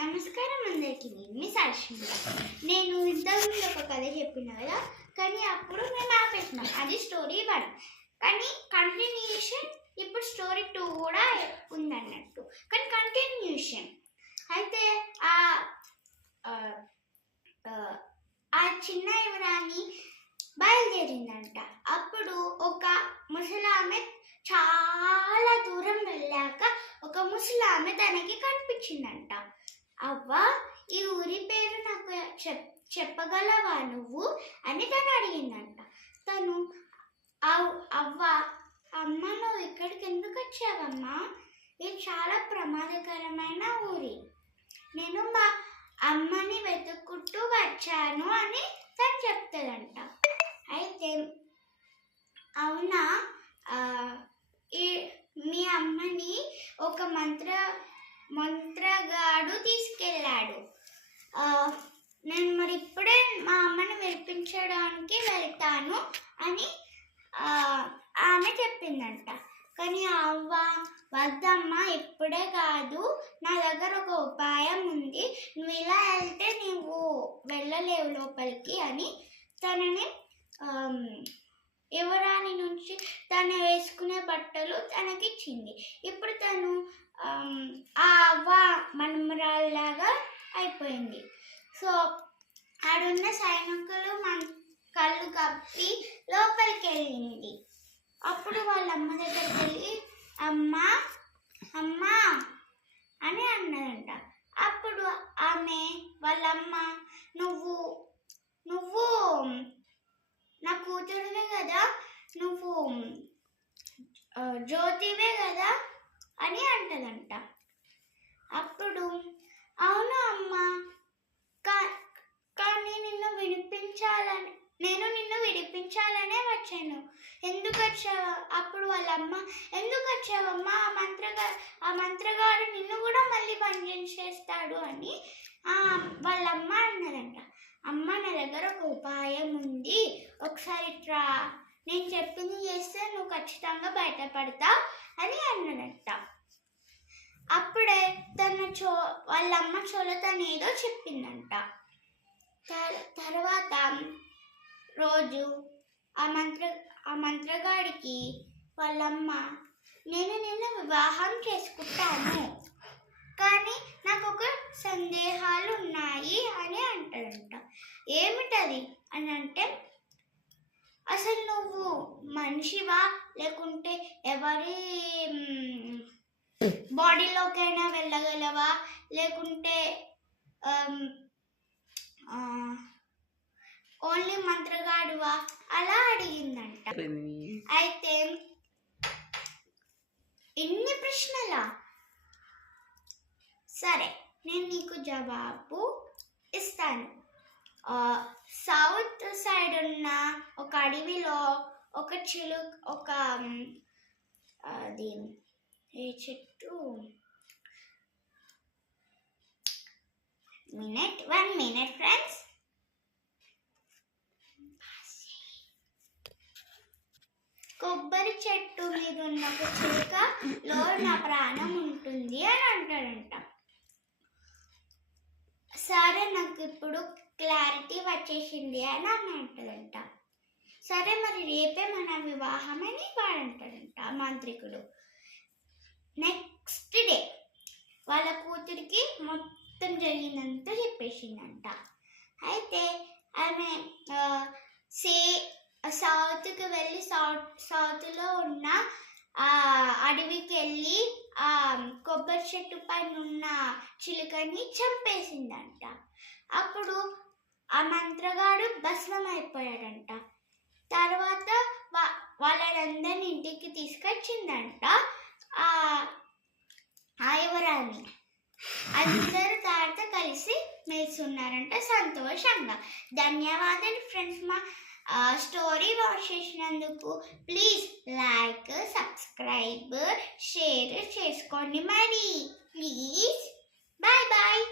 నమస్కారం అందరికీ. మీ సాక్షిగా నేను ఇంతకుముందు ఒక కథ చెప్పిన కదా, కానీ అప్పుడు మేము ఆపేసినాం. అది స్టోరీ 1, కానీ కంటిన్యూషన్ ఇప్పుడు స్టోరీ 2 కూడా ఉందన్నట్టు. కానీ కంటిన్యూషన్ అయితే ఆ చిన్న యువరాణి బయలుదేరిందంట. అప్పుడు ఒక ముసలామె చాలా దూరం వెళ్ళాక ఒక ముసలామె తనకి కనిపించిందంట. అవ్వ, ఈ ఊరి పేరు నాకు చెప్పగలవా నువ్వు అని తను అడిగిందంట. తను అవ్వ, అమ్మ నువ్వు ఇక్కడికి ఎందుకు వచ్చావమ్మా? ఇది చాలా ప్రమాదకరమైన ఊరి. నేను మా అమ్మని వెతుక్కుంటూ వచ్చాను అని తను చెప్తుందంట. అయితే అవునా, మీ అమ్మని ఒక మంత్రగాడు తీసుకెళ్ళాడు. నేను మరి ఇప్పుడే మా అమ్మని వినిపించడానికి వెళ్తాను అని ఆమె చెప్పిందంట. కానీ అవ్వ, వద్దమ్మా, ఇప్పుడే కాదు, నా దగ్గర ఒక ఉపాయం ఉంది, నువ్వు ఇలా వెళ్తే నువ్వు వెళ్ళలేవు లోపలికి అని తనని యువరాణి నుంచి తను వేసుకునే బట్టలు తనకిచ్చింది. ఇప్పుడు తను ఆ అవ్వ మనమరాల్లాగా అయిపోయింది. సో ఆడున్న సైనికులు కళ్ళు కప్పి లోపలికి వెళ్ళింది. అప్పుడు వాళ్ళ అమ్మ దగ్గరికి వెళ్ళి అమ్మా అమ్మా అని అన్నదంట. అప్పుడు ఆమె వాళ్ళమ్మ, నువ్వు నా కూతురువే కదా, నువ్వు జ్యోతివే కదా అని అంటదంట. అప్పుడు అవును అమ్మా, కానీ నేను నిన్ను విడిపించాలనే వచ్చాను. ఎందుకు వచ్చావా? అప్పుడు వాళ్ళమ్మ, ఎందుకు వచ్చావమ్మా? ఆ మంత్రగాడు నిన్ను కూడా మళ్ళీ బంధించేస్తాడు అని వాళ్ళమ్మ అన్నదంట. అమ్మ, నా దగ్గర ఒక ఉపాయం ఉంది, ఒకసారి నేను చెప్పింది చేస్తే నువ్వు ఖచ్చితంగా బయటపడతావు అని అన్నదంట. అప్పుడే వాళ్ళమ్మ చోలో తను ఏదో చెప్పిందంట. తర్వాత రోజు ఆ మంత్రగాడికి వాళ్ళమ్మ, నేను నిన్ను వివాహం చేసుకుంటాను, కానీ నాకు ఒక సందేహాలు ఉన్నాయి అని అంటాడంట. ఏమిటది అని అంటే, అసలు నువ్వు మనిషివా లేకుంటే ఎవరి బాడీలోకైనా వెళ్ళగలవా లేకుంటే ఓన్లీ మంత్రగాడువా అలా అడిగిందంట. అయితే ఎన్ని ప్రశ్నలా? సరే, నేను నీకు జవాబు ఇస్తాను. సౌత్ సైడ్ ఉన్న ఒక అడవిలో ఒక అది ఏ చెట్టు, 1 minute ఫ్రెండ్స్. కొబ్బరి చెట్టు మీద ఉన్న ఒక చిలుకలో నా ప్రాణం ఉంటుంది అని అంటాడంట. సరే, నాకు ఇప్పుడు క్లారిటీ వచ్చేసింది అని అంటాడంట. సరే, మరి రేపే మన వివాహం అని వాడంటాడంట మాంత్రికుడు. నెక్స్ట్ డే వాళ్ళ కూతురికి మొత్తం జరిగిందంతా చెప్పేసిందంట. అయితే ఆమె సౌత్కి వెళ్ళి సౌత్లో ఉన్న అడవికి వెళ్ళి ఆ కొబ్బరి చెట్టు పైన ఉన్న చిలుకని చంపేసిందంట. అప్పుడు ఆ మంత్రగాడు భస్మం అయిపోయాడంట. తర్వాత వాళ్ళందరినీ ఇంటికి తీసుకొచ్చిందంట ఆ యువరాణి. అందరూ తాత కలిసి మెలుస్తున్నారంట సంతోషంగా. ధన్యవాదాలు ఫ్రెండ్స్, మా స్టోరీ వాచ్ చేసినందుకు. ప్లీజ్ లైక్, సబ్స్క్రైబ్, షేర్ చేసుకోండి మరి. Please, bye bye.